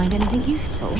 find anything useful?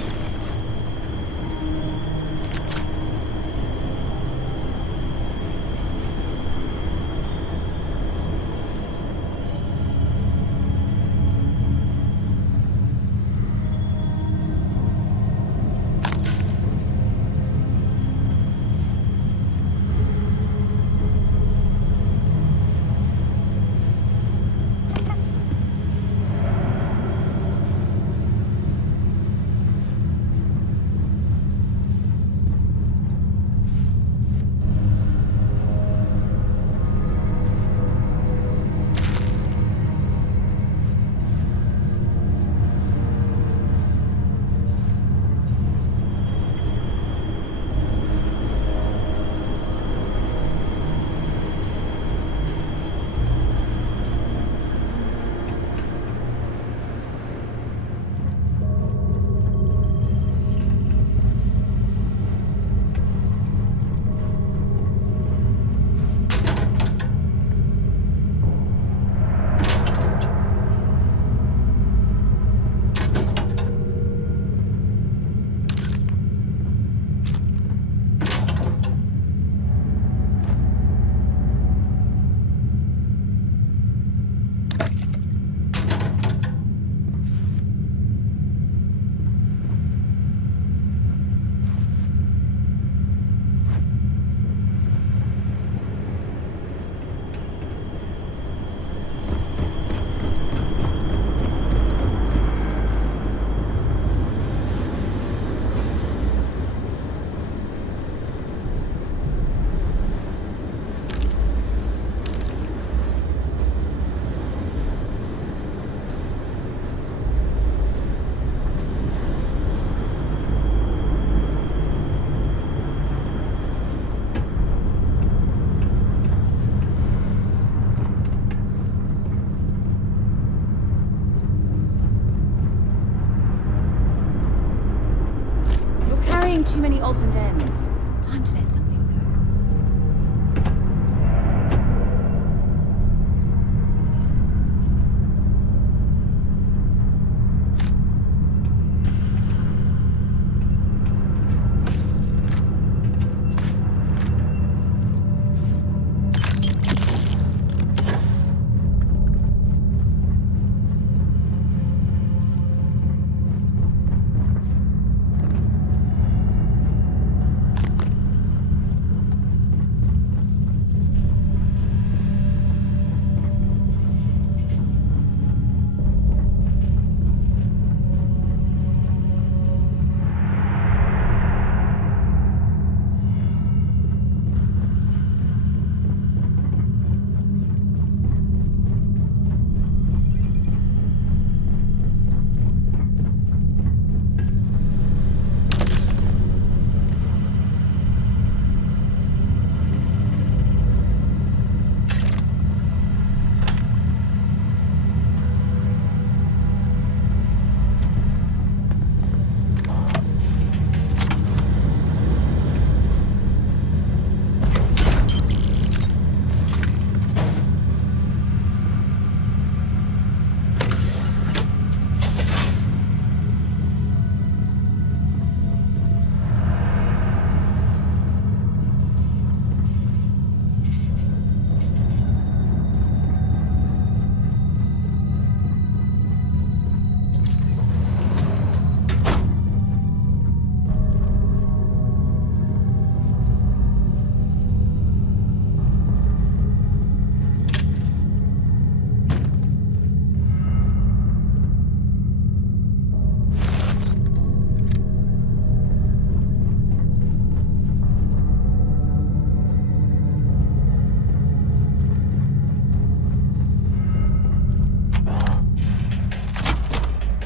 Too many odds and ends. Time to let something go.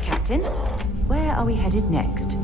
Captain, where are we headed next?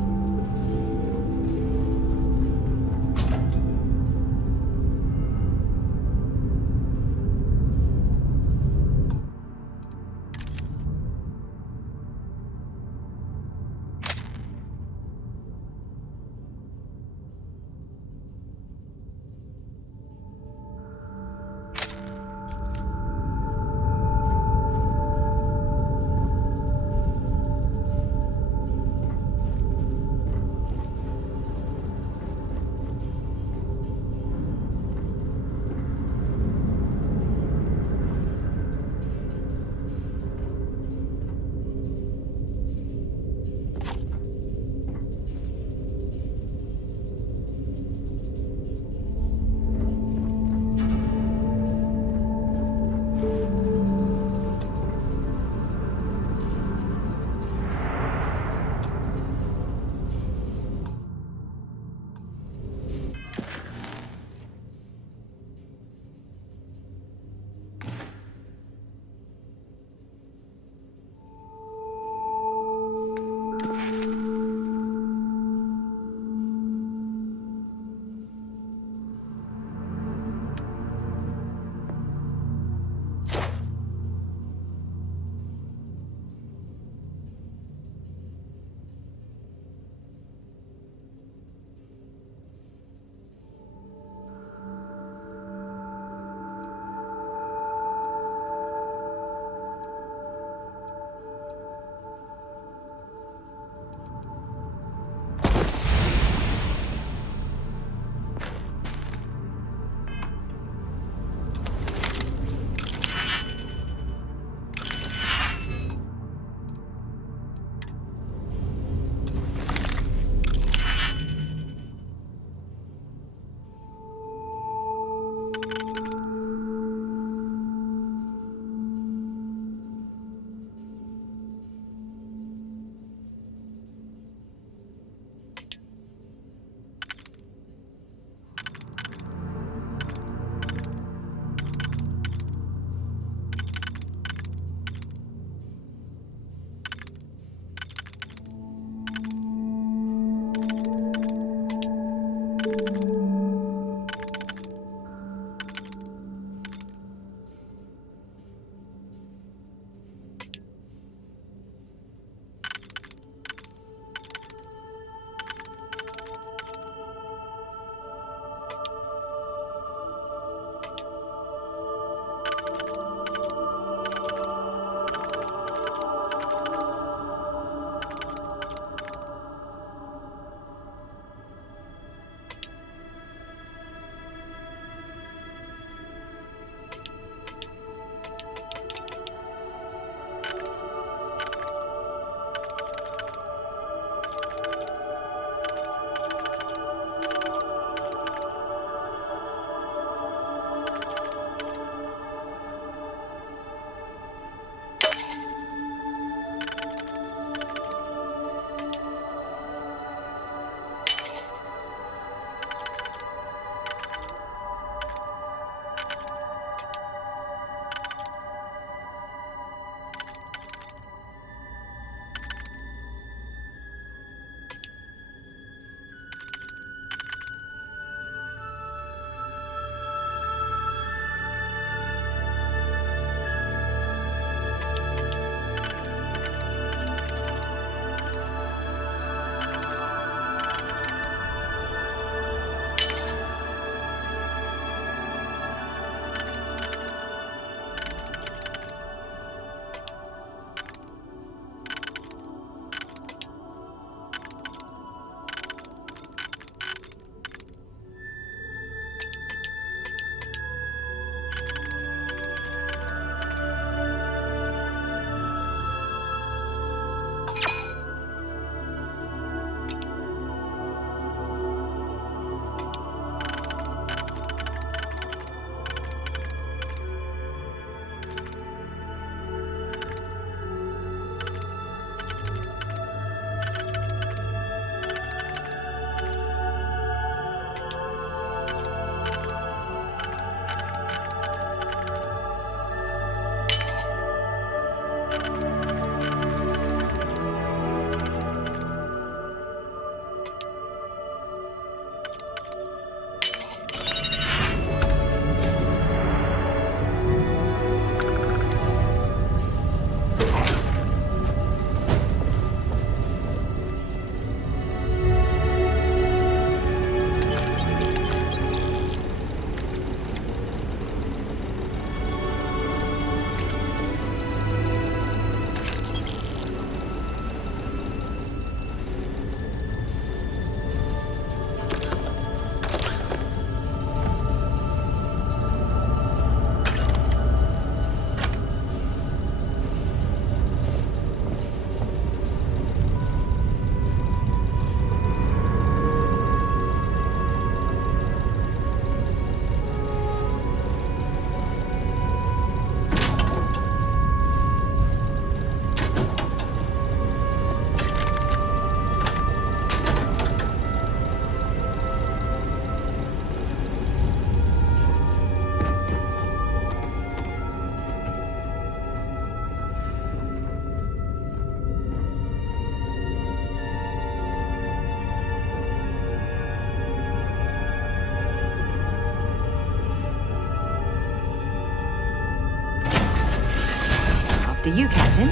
After you, Captain.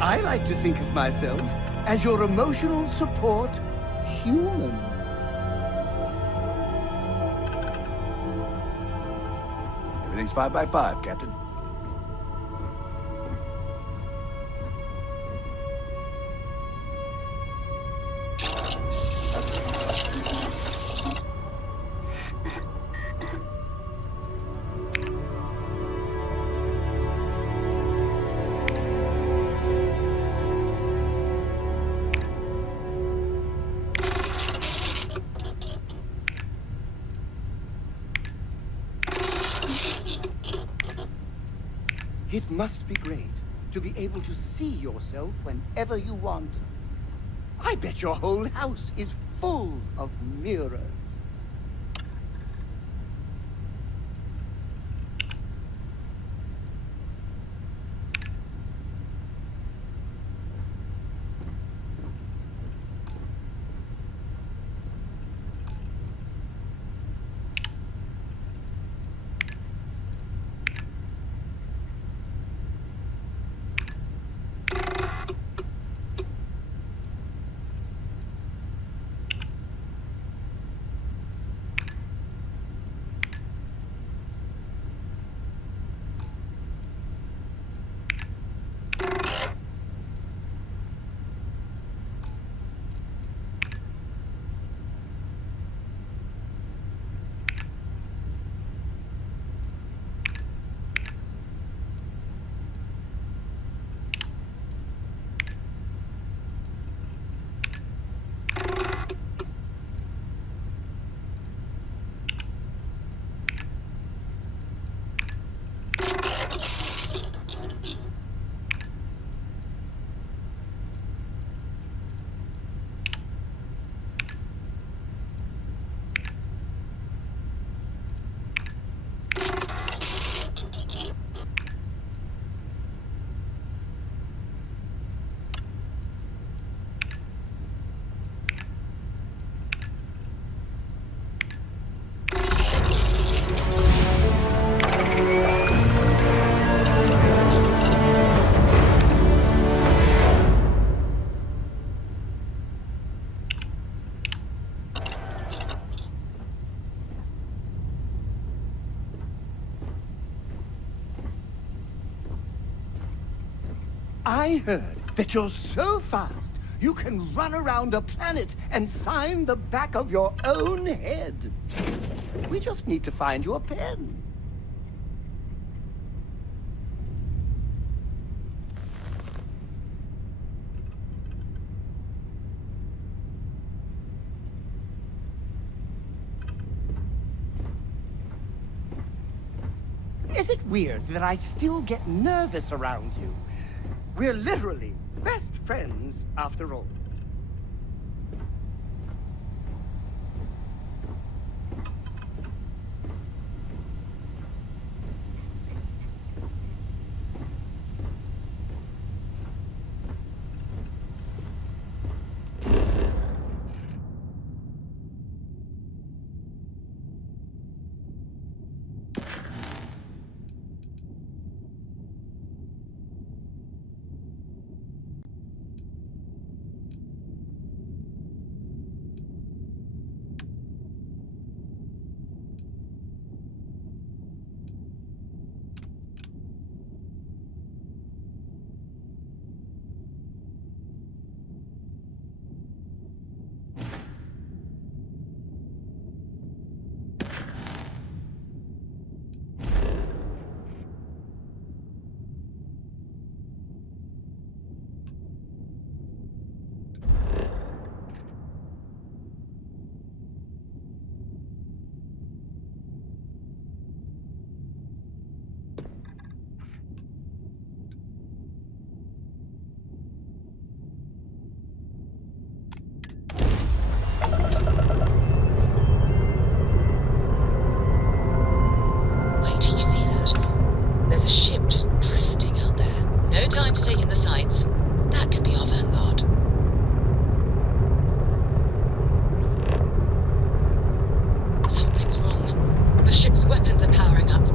I like to think of myself as your emotional support human. Everything's 5 by 5, Captain. It must be great to be able to see yourself whenever you want. I bet your whole house is full of mirrors. I heard that you're so fast, you can run around a planet and sign the back of your own head. We just need to find you a pen. Is it weird that I still get nervous around you? We're literally best friends, after all. The ship's weapons are powering up.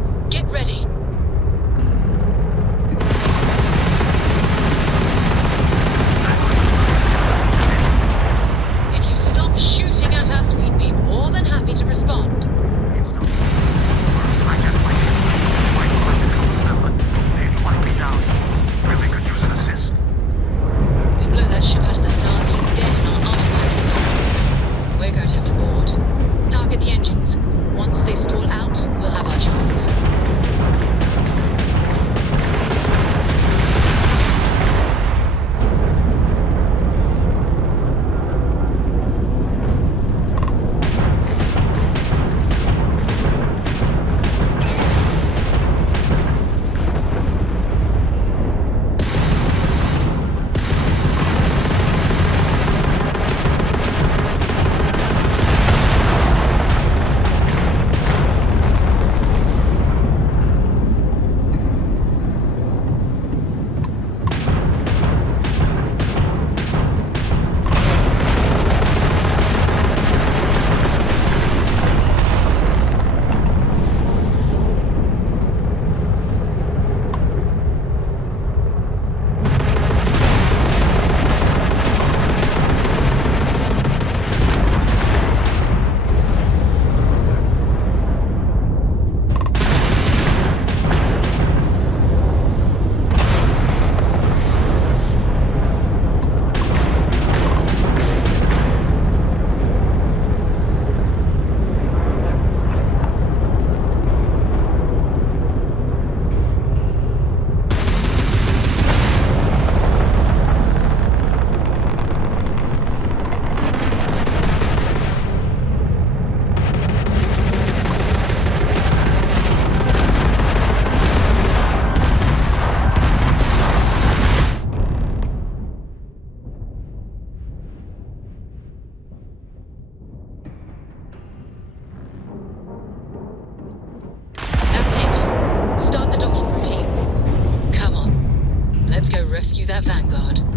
Vanguard.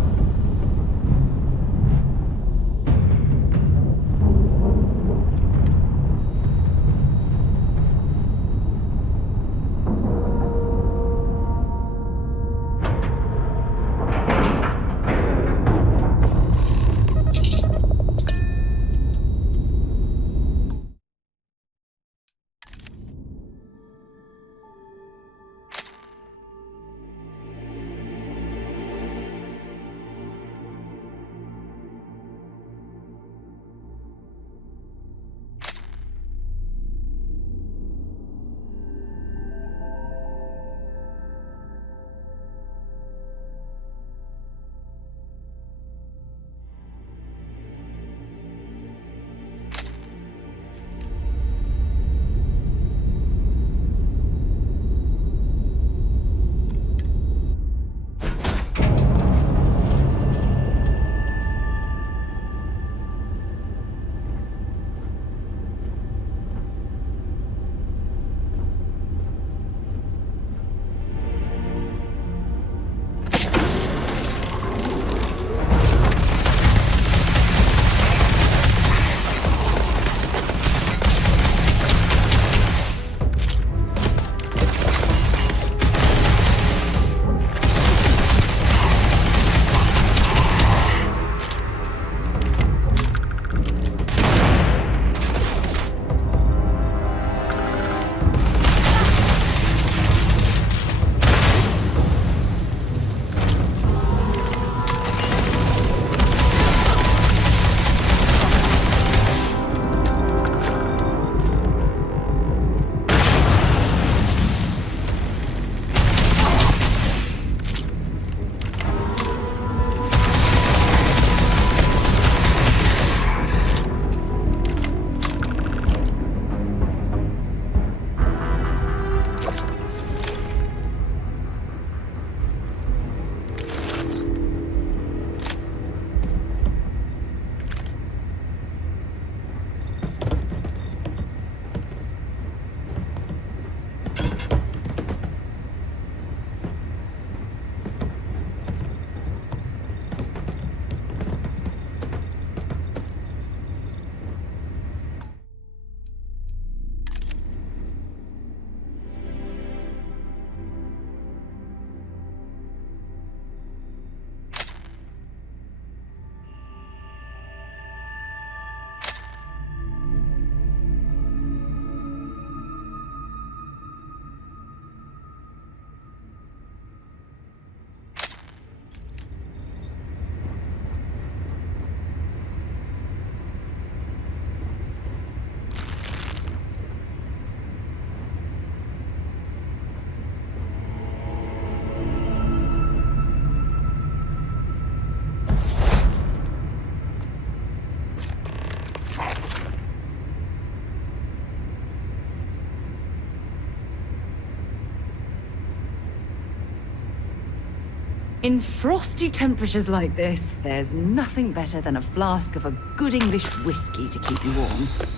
In frosty temperatures like this, there's nothing better than a flask of a good English whiskey to keep you warm.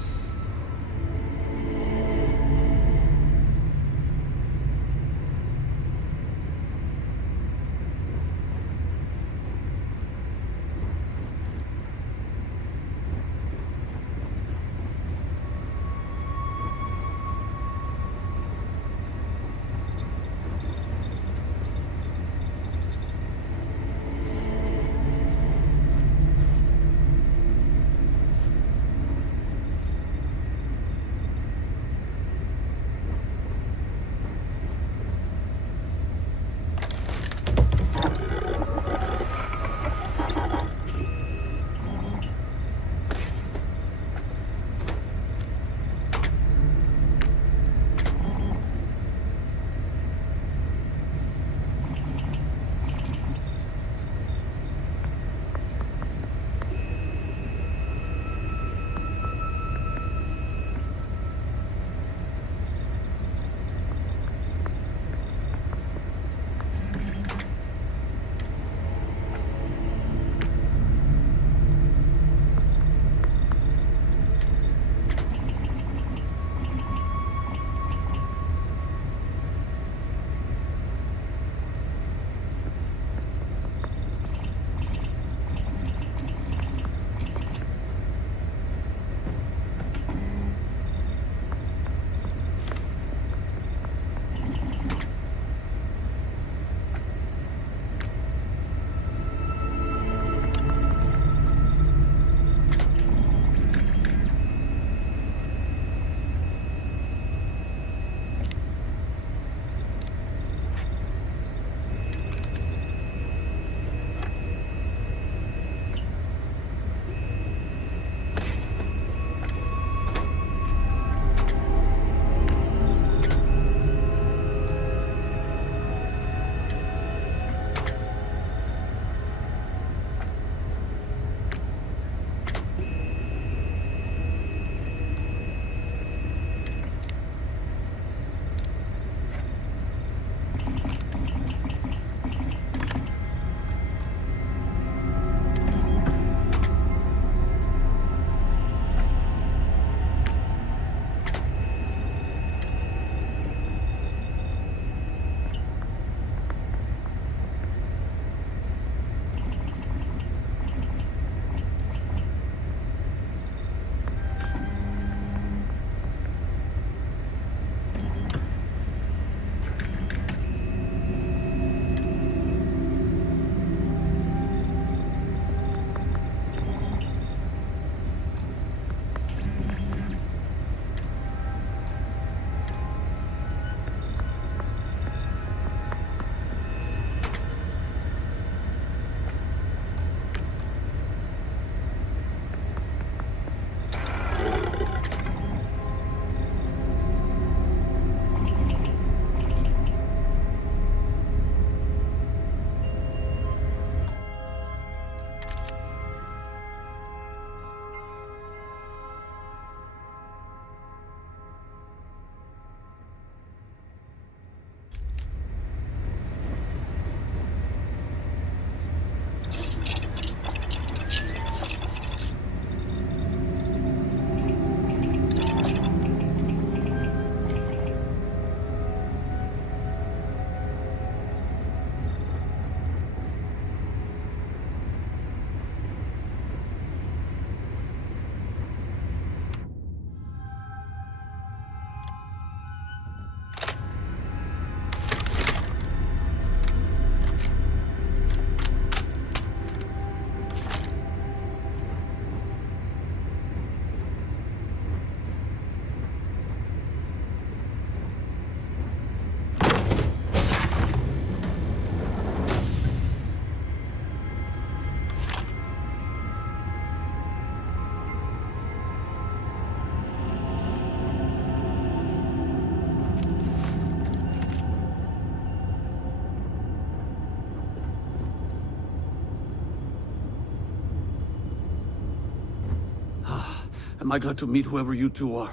Am I glad to meet whoever you two are.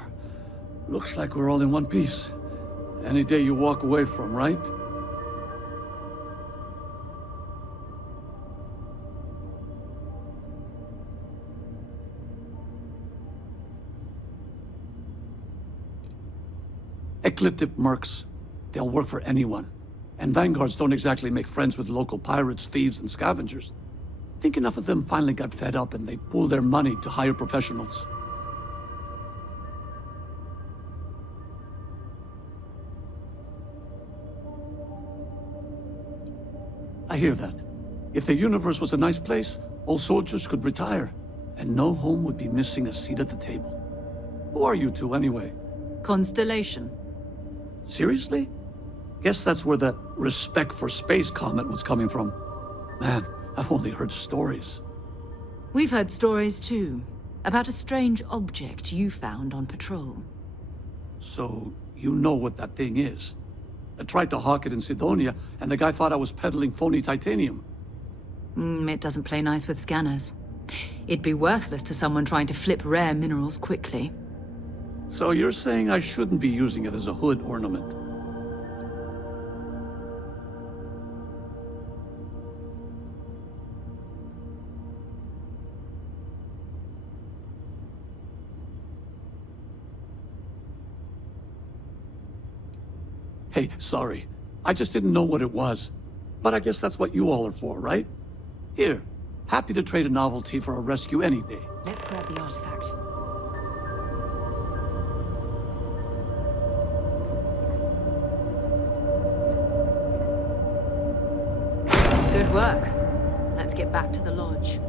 Looks like we're all in one piece. Any day you walk away from, right? Ecliptic mercs. They'll work for anyone. And vanguards don't exactly make friends with local pirates, thieves, and scavengers. Think enough of them finally got fed up and they pool their money to hire professionals. I hear that. If the universe was a nice place, all soldiers could retire, and no home would be missing a seat at the table. Who are you two, anyway? Constellation. Seriously? Guess that's where the respect for space comment was coming from. Man, I've only heard stories. We've heard stories too, about a strange object you found on patrol. So, you know what that thing is? I tried to hawk it in Sidonia, and the guy thought I was peddling phony titanium. It doesn't play nice with scanners. It'd be worthless to someone trying to flip rare minerals quickly. So you're saying I shouldn't be using it as a hood ornament? Hey, sorry. I just didn't know what it was. But I guess that's what you all are for, right? Here, happy to trade a novelty for a rescue any day. Let's grab the artifact. Good work. Let's get back to the lodge.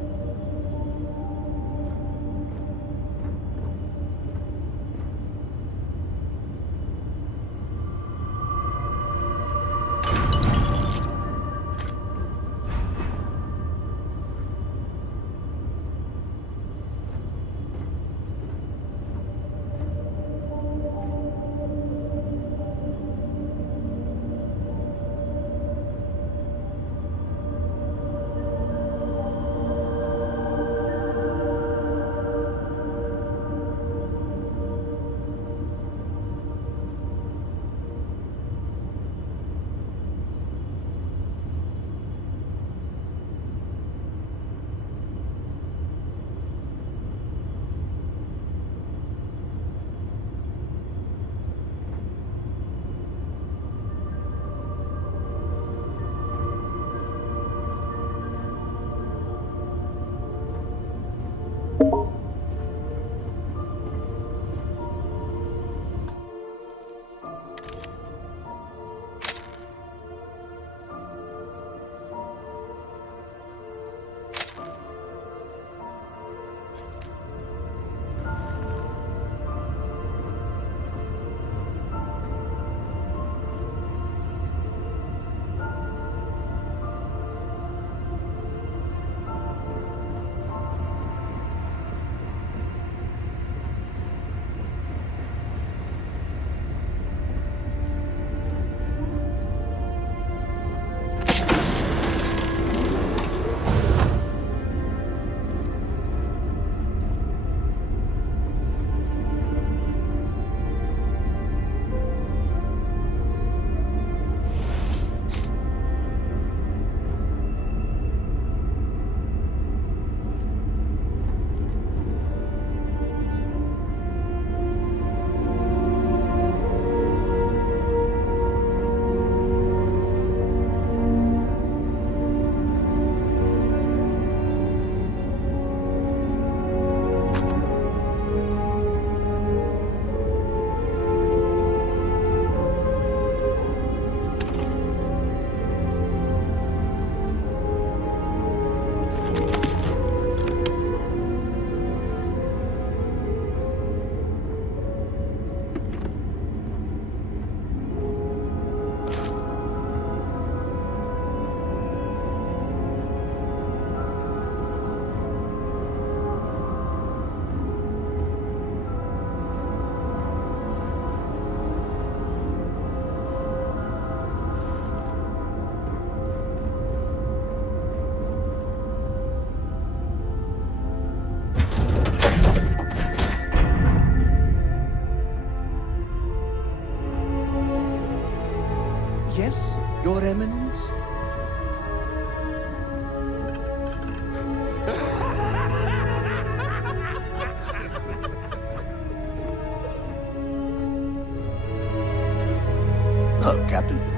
Yes, Your Eminence? Hello, Captain.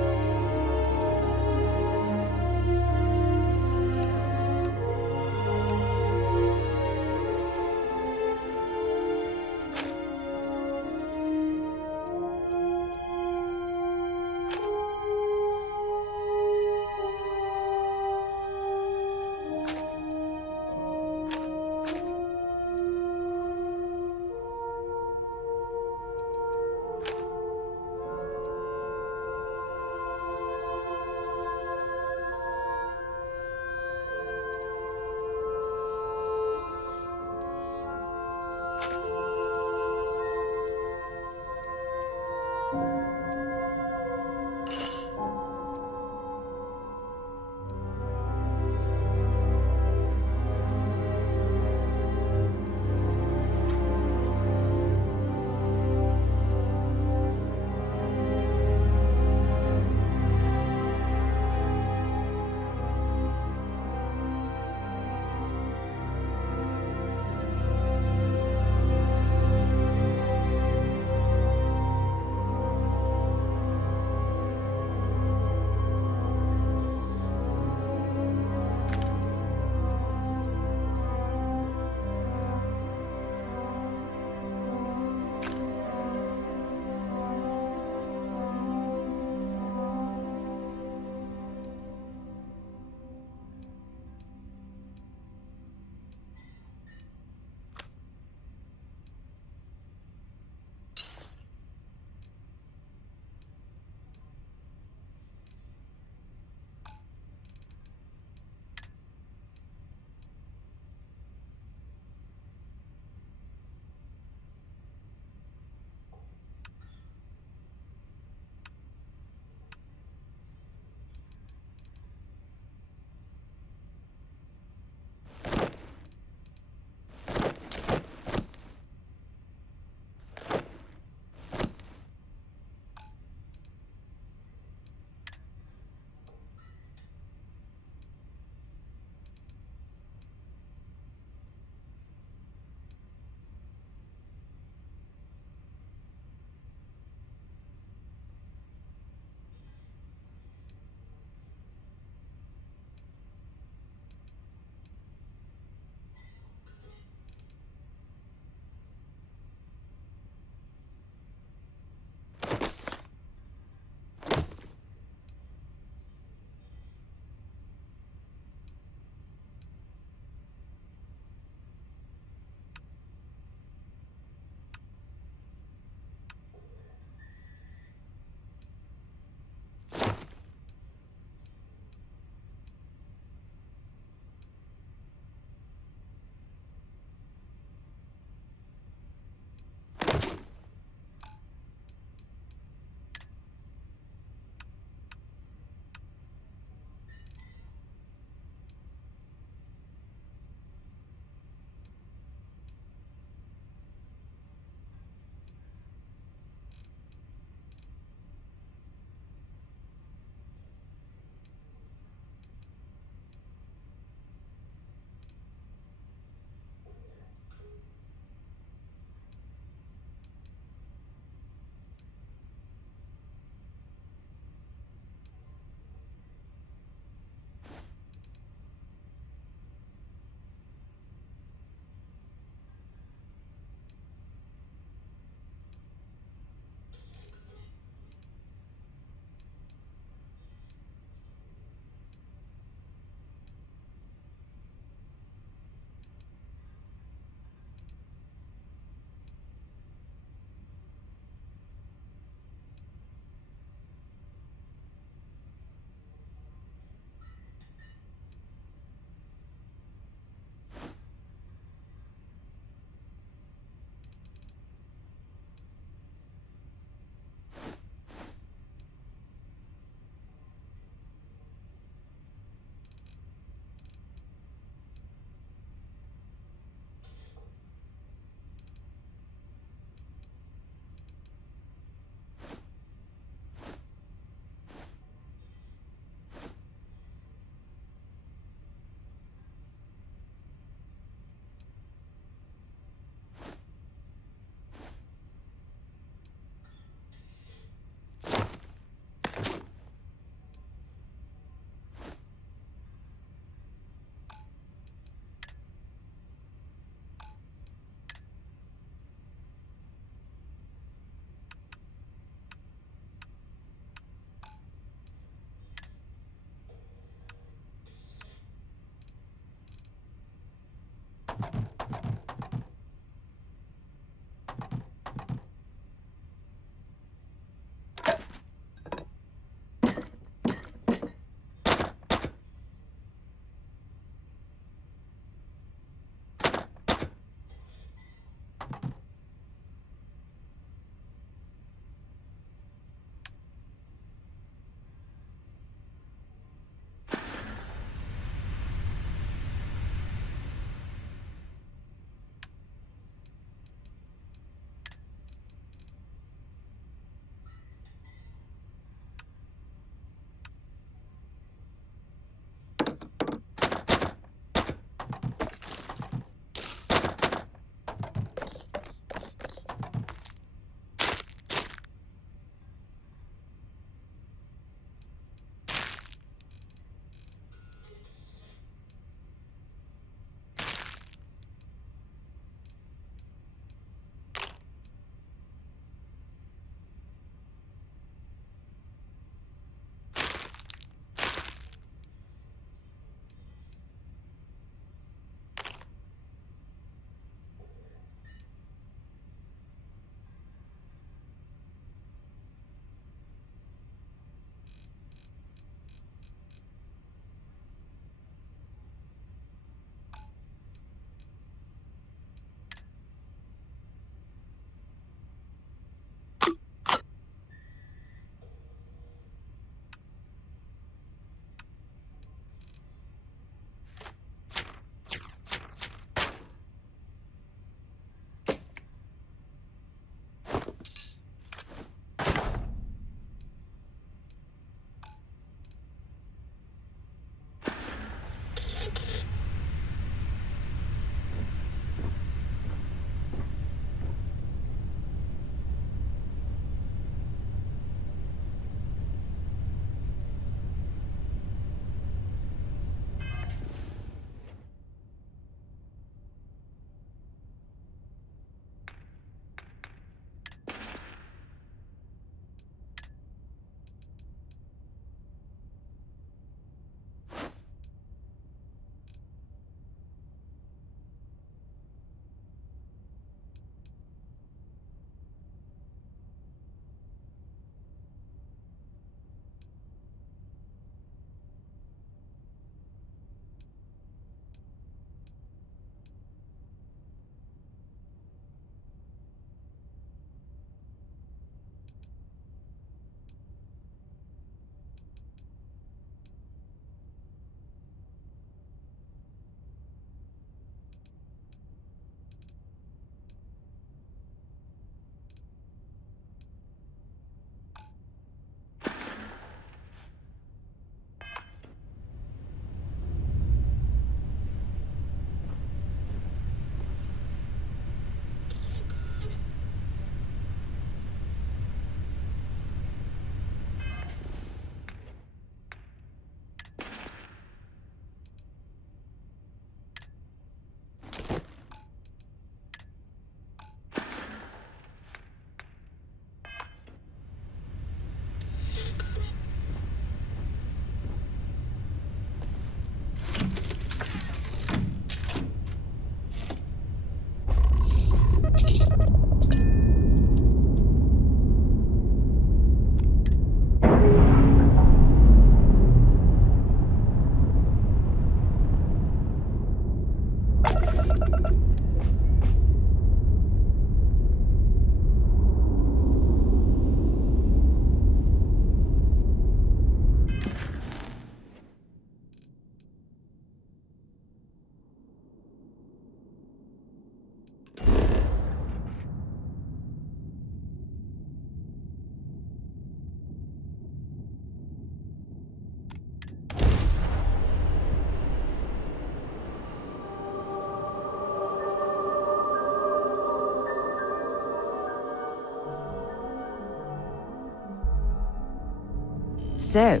So,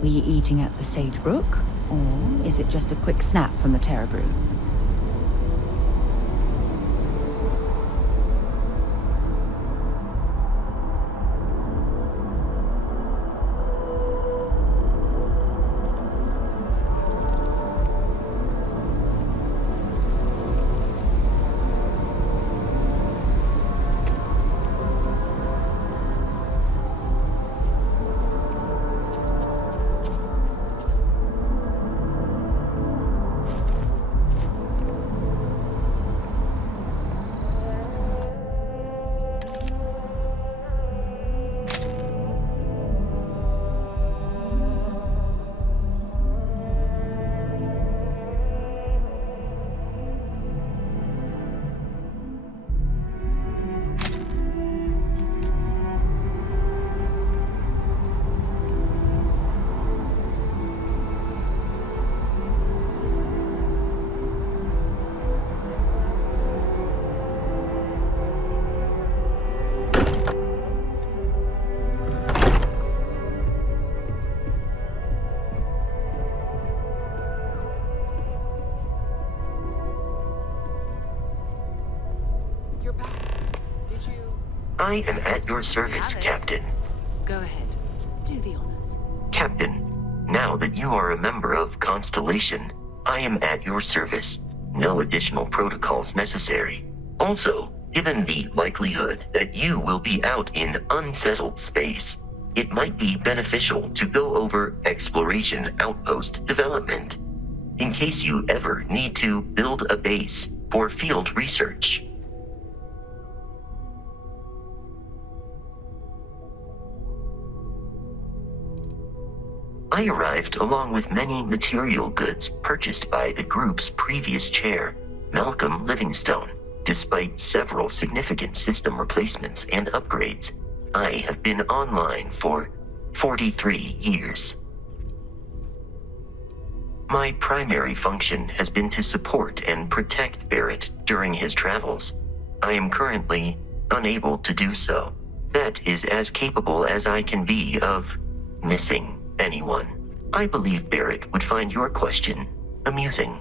were you eating at the Sagebrook? Or is it just a quick snap from the Terra Brew? I am at your service, Captain. Go ahead. Do the honors. Captain, now that you are a member of Constellation, I am at your service. No additional protocols necessary. Also, given the likelihood that you will be out in unsettled space, it might be beneficial to go over exploration outpost development, in case you ever need to build a base for field research. I arrived along with many material goods purchased by the group's previous chair, Malcolm Livingstone. Despite several significant system replacements and upgrades, I have been online for 43 years. My primary function has been to support and protect Barrett during his travels. I am currently unable to do so. That is as capable as I can be of missing anyone. I believe Barrett would find your question amusing.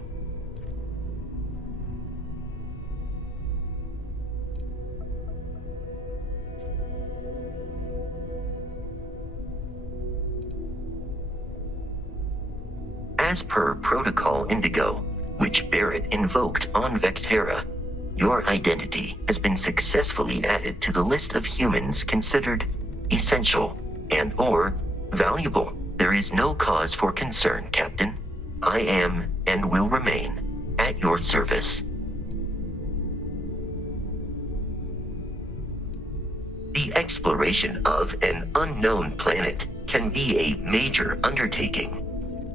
As per Protocol Indigo, which Barrett invoked on Vectera, your identity has been successfully added to the list of humans considered essential and/or valuable. There is no cause for concern, Captain. I am, and will remain, at your service. The exploration of an unknown planet can be a major undertaking.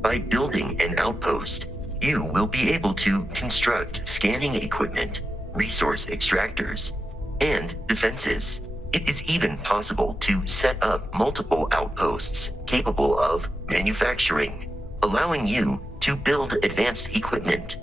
By building an outpost, you will be able to construct scanning equipment, resource extractors, and defenses. It is even possible to set up multiple outposts capable of manufacturing, allowing you to build advanced equipment.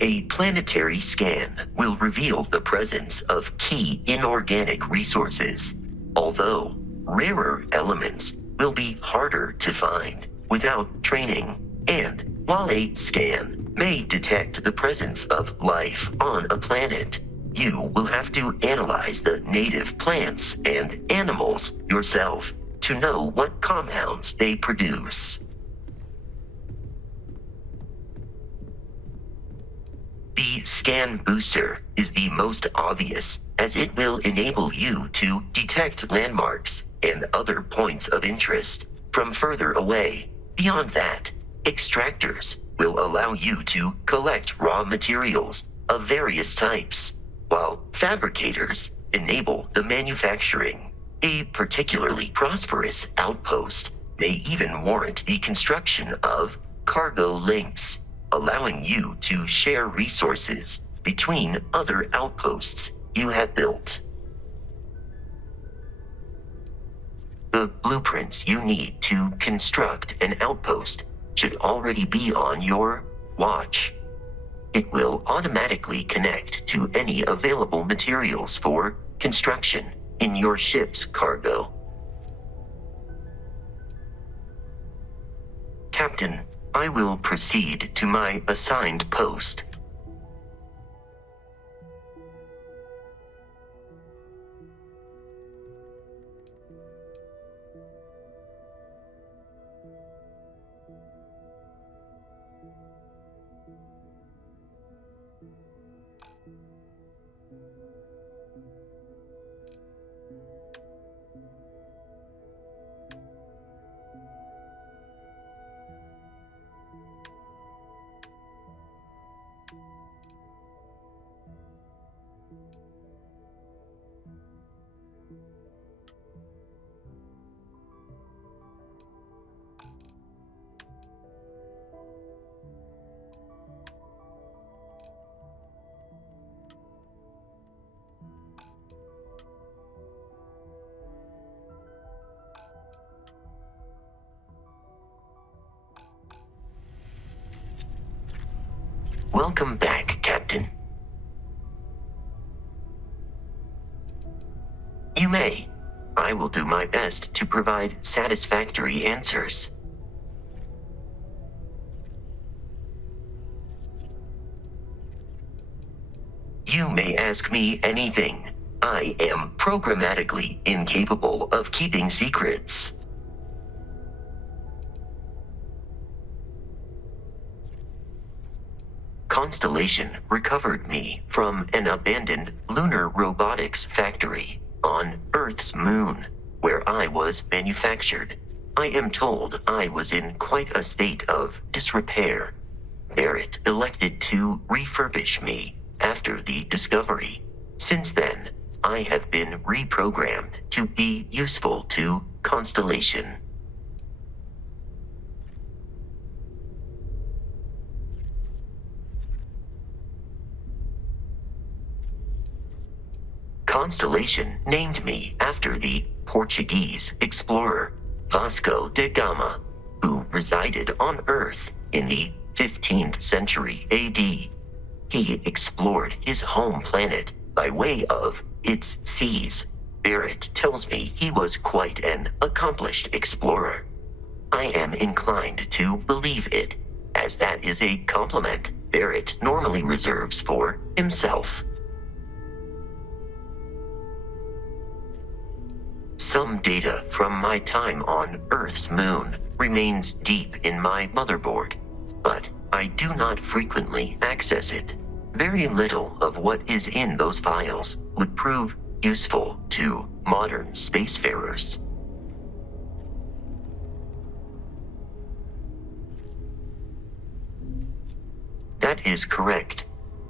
A planetary scan will reveal the presence of key inorganic resources, although rarer elements will be harder to find without training. And while a scan may detect the presence of life on a planet, you will have to analyze the native plants and animals yourself to know what compounds they produce. The scan booster is the most obvious, as it will enable you to detect landmarks and other points of interest from further away. Beyond that, extractors will allow you to collect raw materials of various types, while fabricators enable the manufacturing. A particularly prosperous outpost may even warrant the construction of cargo links, allowing you to share resources between other outposts you have built. The blueprints you need to construct an outpost should already be on your watch. It will automatically connect to any available materials for construction in your ship's cargo. Captain, I will proceed to my assigned post. Welcome back, Captain. You may. I will do my best to provide satisfactory answers. You may ask me anything. I am programmatically incapable of keeping secrets. Constellation recovered me from an abandoned lunar robotics factory on Earth's moon, where I was manufactured. I am told I was in quite a state of disrepair. Barrett elected to refurbish me after the discovery. Since then, I have been reprogrammed to be useful to Constellation. Constellation named me after the Portuguese explorer Vasco da Gama, who resided on Earth in the 15th century AD. He explored his home planet by way of its seas. Barrett tells me he was quite an accomplished explorer. I am inclined to believe it, as that is a compliment Barrett normally reserves for himself. Some data from my time on Earth's moon remains deep in my motherboard, but I do not frequently access it. Very little of what is in those files would prove useful to modern spacefarers. That is correct.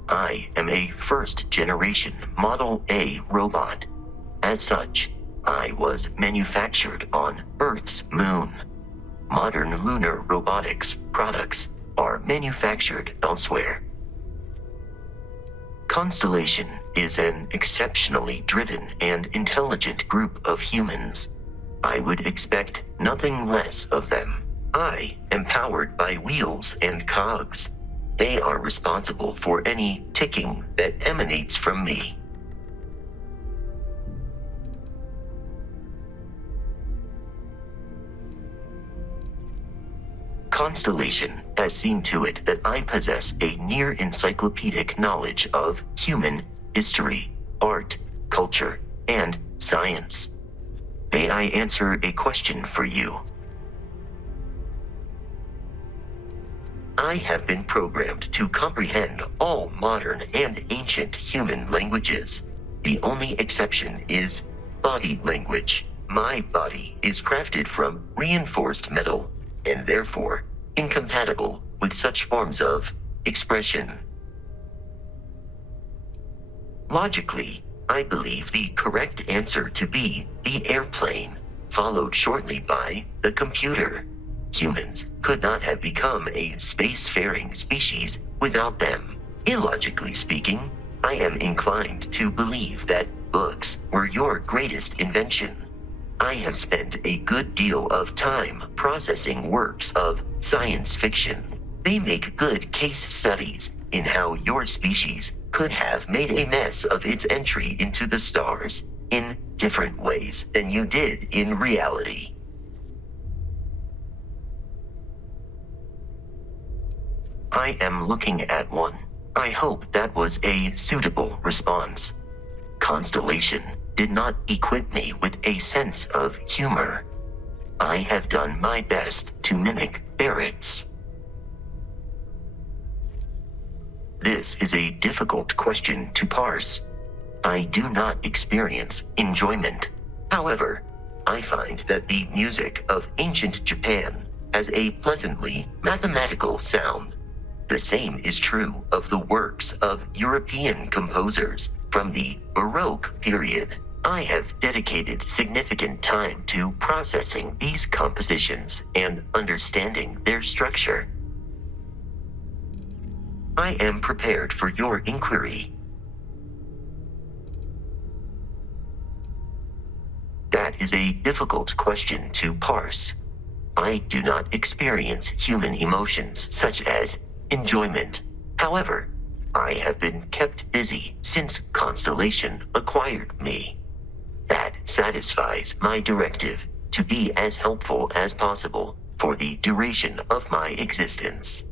I am a first-generation Model A robot. As such, I was manufactured on Earth's moon. Modern lunar robotics products are manufactured elsewhere. Constellation is an exceptionally driven and intelligent group of humans. I would expect nothing less of them. I am powered by wheels and cogs. They are responsible for any ticking that emanates from me. Constellation has seen to it that I possess a near encyclopedic knowledge of human history, art, culture, and science. May I answer a question for you? I have been programmed to comprehend all modern and ancient human languages. The only exception is body language. My body is crafted from reinforced metal and therefore incompatible with such forms of expression. Logically, I believe the correct answer to be the airplane, followed shortly by the computer. Humans could not have become a spacefaring species without them. Illogically speaking, I am inclined to believe that books were your greatest invention. I have spent a good deal of time processing works of science fiction. They make good case studies in how your species could have made a mess of its entry into the stars in different ways than you did in reality. I am looking at one. I hope that was a suitable response. Constellation did not equip me with a sense of humor. I have done my best to mimic Barrett's. This is a difficult question to parse. I do not experience enjoyment. However, I find that the music of ancient Japan has a pleasantly mathematical sound. The same is true of the works of European composers from the Baroque period. I have dedicated significant time to processing these compositions and understanding their structure. I am prepared for your inquiry. That is a difficult question to parse. I do not experience human emotions such as enjoyment. However, I have been kept busy since Constellation acquired me. That satisfies my directive to be as helpful as possible for the duration of my existence.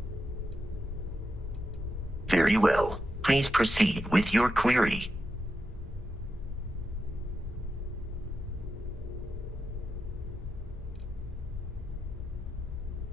Very well. Please proceed with your query.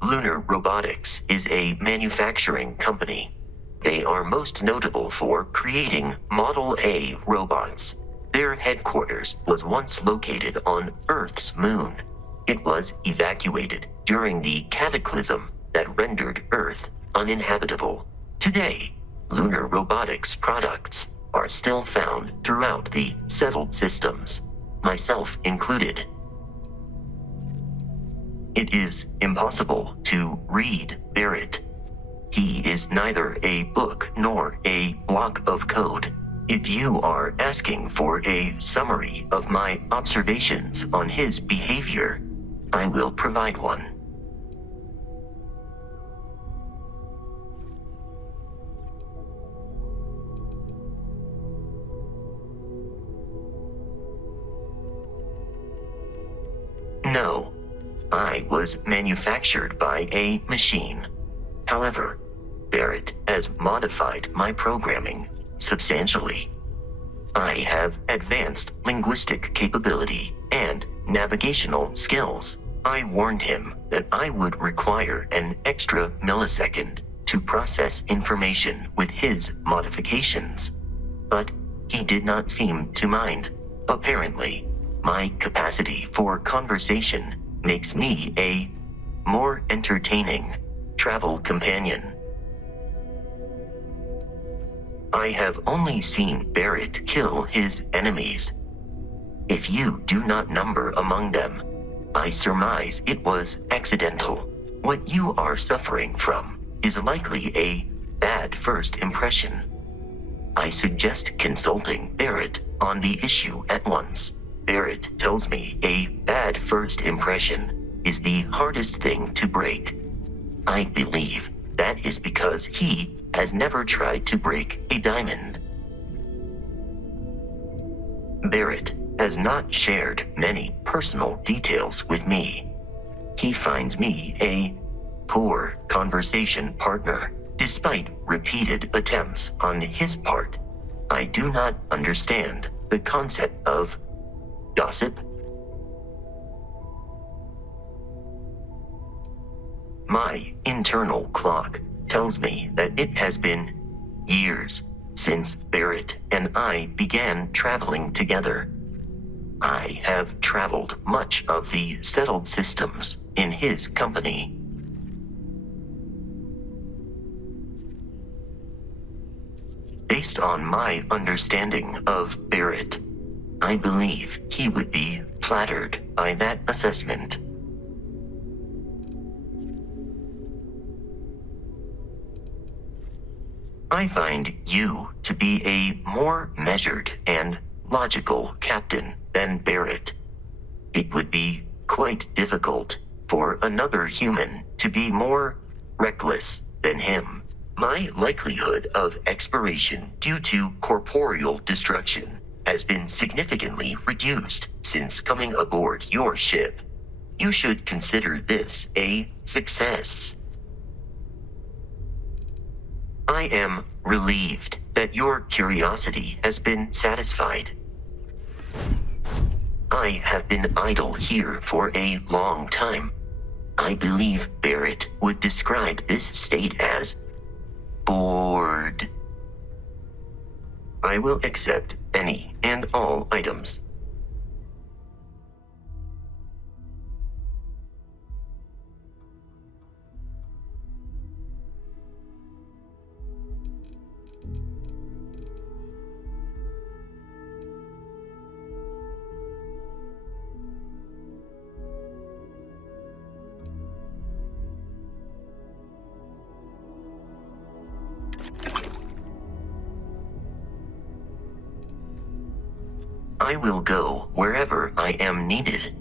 Lunar Robotics is a manufacturing company. They are most notable for creating Model A robots. Their headquarters was once located on Earth's moon. It was evacuated during the cataclysm that rendered Earth uninhabitable. Today, Lunar Robotics products are still found throughout the settled systems, myself included. It is impossible to read Barrett. He is neither a book nor a block of code. If you are asking for a summary of my observations on his behavior, I will provide one. No, I was manufactured by a machine. However, Barrett has modified my programming substantially. I have advanced linguistic capability and navigational skills. I warned him that I would require an extra millisecond to process information with his modifications, but he did not seem to mind. Apparently, my capacity for conversation makes me a more entertaining travel companion. I have only seen Barrett kill his enemies. If you do not number among them, I surmise it was accidental. What you are suffering from is likely a bad first impression. I suggest consulting Barrett on the issue at once. Barrett tells me a bad first impression is the hardest thing to break. I believe that is because he has never tried to break a diamond. Barrett has not shared many personal details with me. He finds me a poor conversation partner, despite repeated attempts on his part. I do not understand the concept of gossip. My internal clock tells me that it has been years since Barrett and I began traveling together. I have traveled much of the settled systems in his company. Based on my understanding of Barrett, I believe he would be flattered by that assessment. I find you to be a more measured and logical captain than Barrett. It would be quite difficult for another human to be more reckless than him. My likelihood of expiration due to corporeal destruction has been significantly reduced since coming aboard your ship. You should consider this a success. I am relieved that your curiosity has been satisfied. I have been idle here for a long time. I believe Barrett would describe this state as bored. I will accept any and all items. I will go wherever I am needed.